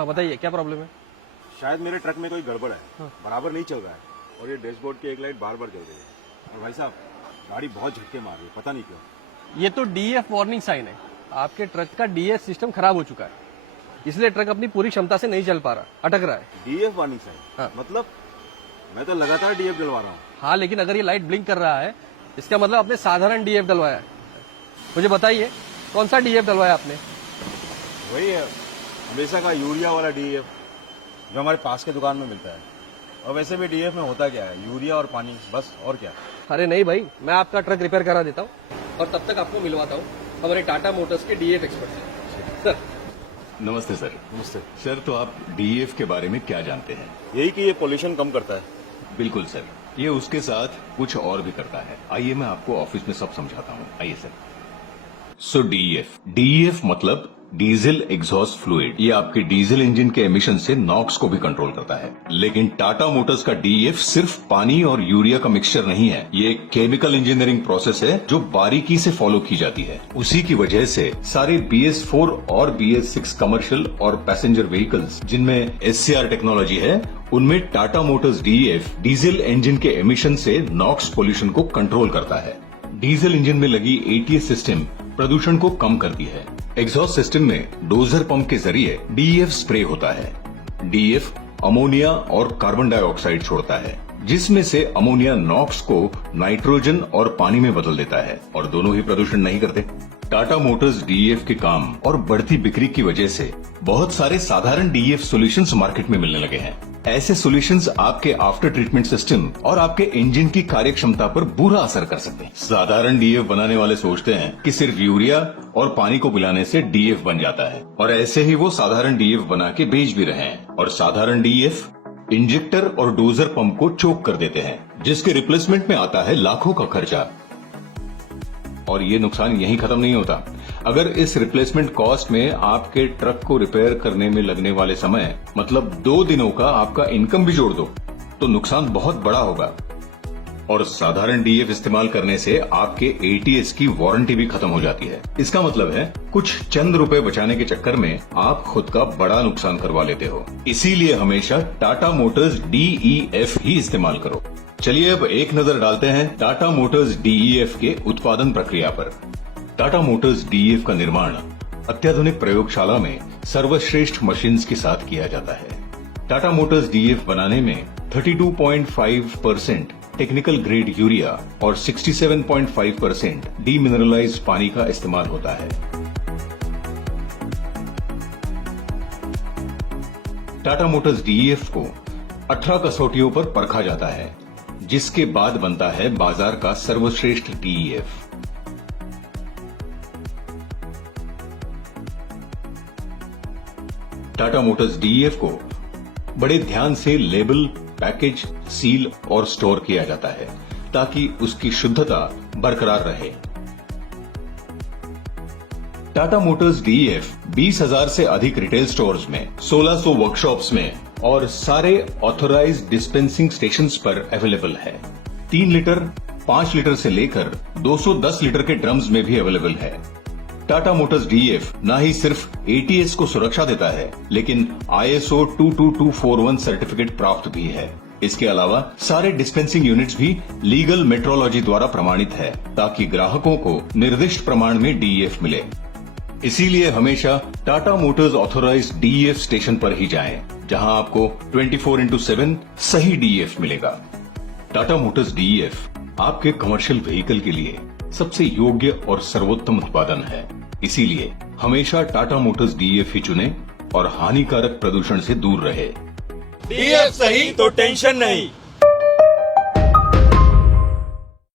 हाँ बताइए, क्या प्रॉब्लम है? शायद मेरे ट्रक में कोई गड़बड़ है। बराबर नहीं चल रहा है और ये डैशबोर्ड की एक लाइट बार बार जल रही है। और भाई साहब, गाड़ी बहुत झटके मार रही है, पता नहीं क्यों। ये तो डीएफ वार्निंग साइन है। आपके ट्रक का डीएफ सिस्टम खराब हो चुका है, इसलिए ट्रक अपनी पूरी क्षमता से नहीं चल पा रहा, अटक रहा है। DF warning sign? हाँ। मतलब मैं तो लगातार डीएफ डलवा रहा हूँ। हाँ, लेकिन अगर ये लाइट ब्लिंक कर रहा है, इसका मतलब आपने साधारण डीएफ डलवाया है। मुझे बताइए, कौन सा डीएफ डलवाया आपने? वही है, हमेशा का यूरिया वाला डीएफ जो हमारे पास के दुकान में मिलता है। और वैसे भी डीएफ में होता क्या है, यूरिया और पानी, बस, और क्या। अरे नहीं भाई, मैं आपका ट्रक रिपेयर करा देता हूँ और तब तक आपको मिलवाता हूँ हमारे टाटा मोटर्स के डीएफ एक्सपर्ट से। सर। नमस्ते सर। नमस्ते सर, तो आप डीएफ के बारे में क्या जानते हैं? यही कि ये पोल्यूशन कम करता है। बिल्कुल सर, ये उसके साथ कुछ और भी करता है। आइए मैं आपको ऑफिस में सब समझाता हूँ। आइए सर। सो डीएफ मतलब डीजल एग्जॉस्ट फ्लूइड। ये आपके डीजल इंजन के एमिशन से नॉक्स को भी कंट्रोल करता है। लेकिन टाटा मोटर्स का डीएफ सिर्फ पानी और यूरिया का मिक्सचर नहीं है, ये एक केमिकल इंजीनियरिंग प्रोसेस है जो बारीकी से फॉलो की जाती है। उसी की वजह से सारे BS4 और BS6 कमर्शियल और पैसेंजर व्हीकल्स जिनमें SCR टेक्नोलॉजी है, उनमें Tata Motors DF diesel engine के एमिशन से नॉक्स पोल्यूशन को कंट्रोल करता है। डीजल इंजन में लगी ATS सिस्टम प्रदूषण को कम करती है। एग्जॉस्ट सिस्टम में डोजर पंप के जरिए डीएफ स्प्रे होता है। डीएफ अमोनिया और कार्बन डाइऑक्साइड छोड़ता है, जिसमें से अमोनिया नॉक्स को नाइट्रोजन और पानी में बदल देता है, और दोनों ही प्रदूषण नहीं करते। टाटा मोटर्स डीएफ के काम और बढ़ती बिक्री की वजह से बहुत सारे साधारण डीएफ सॉल्यूशंस मार्केट में मिलने लगे हैं। ऐसे सॉल्यूशंस आपके आफ्टर ट्रीटमेंट सिस्टम और आपके इंजन की कार्य क्षमता पर बुरा असर कर सकते हैं। साधारण डीएफ बनाने वाले सोचते हैं कि सिर्फ यूरिया और पानी को मिलाने से डीएफ बन जाता है, और ऐसे ही वो साधारण डीएफ बना के बेच भी रहे हैं। और साधारण डीएफ इंजेक्टर और डोजर पंप को चोक कर देते हैं, जिसके रिप्लेसमेंट में आता है लाखों का खर्चा। और ये नुकसान यहीं खत्म नहीं होता। अगर इस रिप्लेसमेंट कॉस्ट में आपके ट्रक को रिपेयर करने में लगने वाले समय मतलब 2 दिनों का आपका इनकम भी जोड़ दो, तो नुकसान बहुत बड़ा होगा। और साधारण डीएफ इस्तेमाल करने से आपके ATS की वारंटी भी खत्म हो जाती है। इसका मतलब है कुछ चंद रुपए बचाने के चक्कर में आप खुद का बड़ा नुकसान करवा लेते हो। इसीलिए हमेशा टाटा मोटर्स DEF ही इस्तेमाल करो। चलिए अब एक नजर डालते हैं टाटा मोटर्स DEF के उत्पादन प्रक्रिया पर। टाटा मोटर्स DEF का निर्माण अत्याधुनिक प्रयोगशाला में सर्वश्रेष्ठ मशीन्स के साथ किया जाता है। टाटा मोटर्स DEF बनाने में 32.5% टेक्निकल ग्रेड यूरिया और 67.5% डीमिनरलाइज्ड पानी का इस्तेमाल होता है। टाटा मोटर्स DEF को 18 कसौटियों पर परखा जाता है, जिसके बाद बनता है बाजार का सर्वश्रेष्ठ DEF। टाटा मोटर्स DEF को बड़े ध्यान से लेबल, पैकेज, सील और स्टोर किया जाता है ताकि उसकी शुद्धता बरकरार रहे। टाटा मोटर्स DEF 20,000 से अधिक रिटेल स्टोर्स में, 1600 वर्कशॉप्स में और सारे ऑथराइज्ड डिस्पेंसिंग स्टेशंस पर अवेलेबल है। 3 लीटर, 5 लीटर से लेकर 210 लीटर के ड्रम्स में भी अवेलेबल है। टाटा मोटर्स DEF न ही सिर्फ ATS को सुरक्षा देता है, लेकिन ISO 22241 सर्टिफिकेट प्राप्त भी है। इसके अलावा सारे डिस्पेंसिंग यूनिट्स भी लीगल मेट्रोलॉजी द्वारा प्रमाणित है, ताकि ग्राहकों को निर्दिष्ट प्रमाण में DEF मिले। इसीलिए हमेशा Tata Motors authorised DEF station पर ही जाएं, जहां आपको 24/7 सही DEF मिलेगा। टाटा मोटर्स DEF आपके कमर्शियल व्हीकल के लिए सबसे योग्य और सर्वोत्तम उत्पादन है। इसीलिए हमेशा टाटा मोटर्स DEF ही चुनें और हानिकारक प्रदूषण से दूर रहे। DEF सही तो टेंशन नहीं।